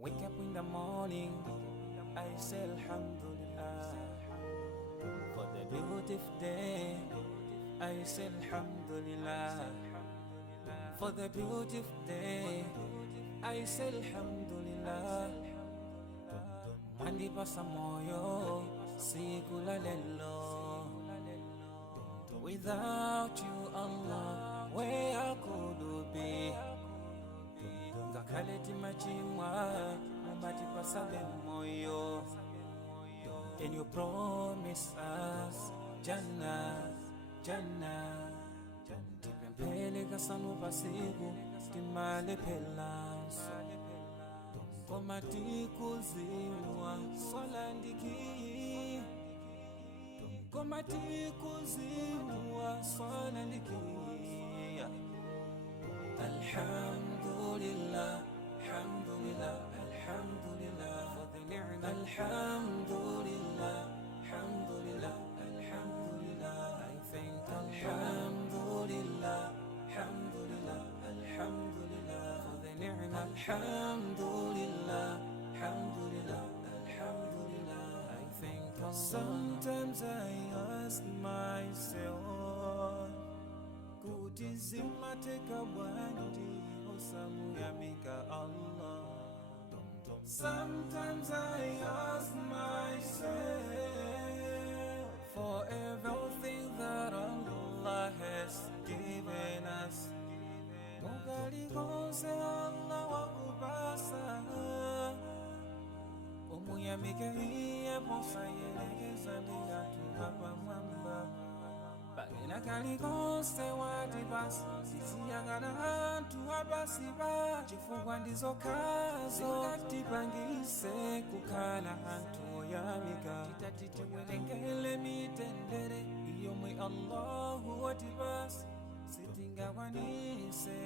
Wake up in the morning, I say Alhamdulillah. For the beautiful day, I say Alhamdulillah. For the beautiful day, I say Alhamdulillah. Mandipasa moyo, sikula lelo. Without you, Allah, where could be? Ngakaleti machimwa, mumatipasa moyo. Can you promise us Jannah, Jannah? Tipempele kasanu pasiku, timale pelanso. Komati kuziwa, solandiki. Komati kuziwa, solandiki. Alhamdulillah, alhamdulillah, alhamdulillah for the ni'mah. Alhamdulillah, alhamdulillah, alhamdulillah. I thank Alhamdulillah, alhamdulillah, alhamdulillah for the ni'mah. Alhamdulillah, alhamdulillah, alhamdulillah. I thank Allah. Sometimes I ask myself, kutizima teka bwandi osamu yamika Allah. Sometimes I ask myself for everything that Allah has given us. Mugali konse Allah wakupasa. Umuyamike hiye posa yelegeza miyatu hapa mwamba. Bagina kalikonse watibasi sisiyagana hantu abasiba chifukwa ndizo kazo katipangise kukala hantu yamika titatitiwelengele mitendere iyo mwe Allahu watibasi sitingakwanise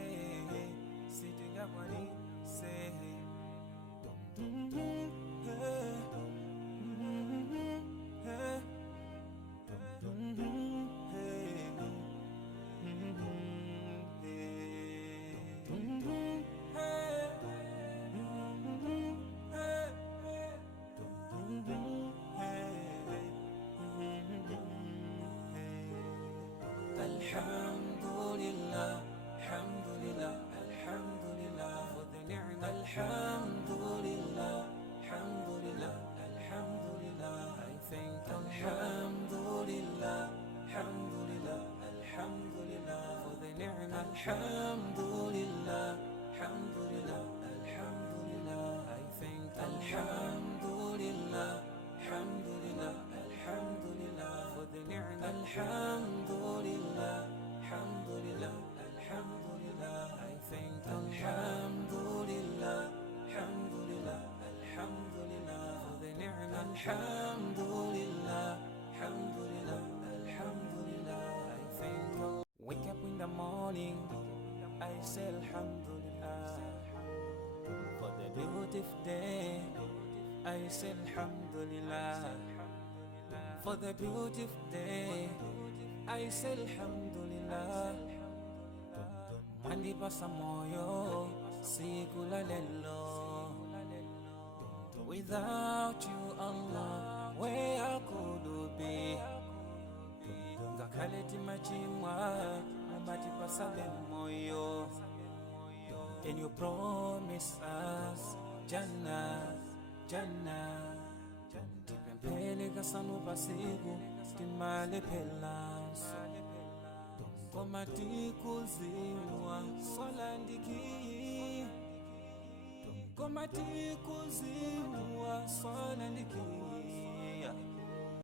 Alhamdulillah, alhamdulillah, alhamdulillah for the ni'mah. Alhamdulillah, alhamdulillah, alhamdulillah. I thank Alhamdulillah, alhamdulillah, alhamdulillah for the ni'mah. Alhamdulillah, alhamdulillah, alhamdulillah. I thank Alhamdulillah, alhamdulillah, alhamdulillah for the ni'mah. Alhamdulillah, alhamdulillah, alhamdulillah. I thank Alhamdulillah, alhamdulillah, alhamdulillah for the ni'mah. Alhamdulillah, alhamdulillah, alhamdulillah. I thank Allah. Wake up in the morning, I say Alhamdulillah. For the beautiful day, I say Alhamdulillah. For the beautiful day, I say Alhamdulillah. Mandipasa moyo, sikula lelo. Without you, Allah, where could be? Ngakaleti machimwa, mumatipasa moyo. Can you promise us Jannah, Jannah? Tipempele kasanu pasiku, timale pelanso. Komati kuziwa, solandiki. Komati kuziwa, solandiki.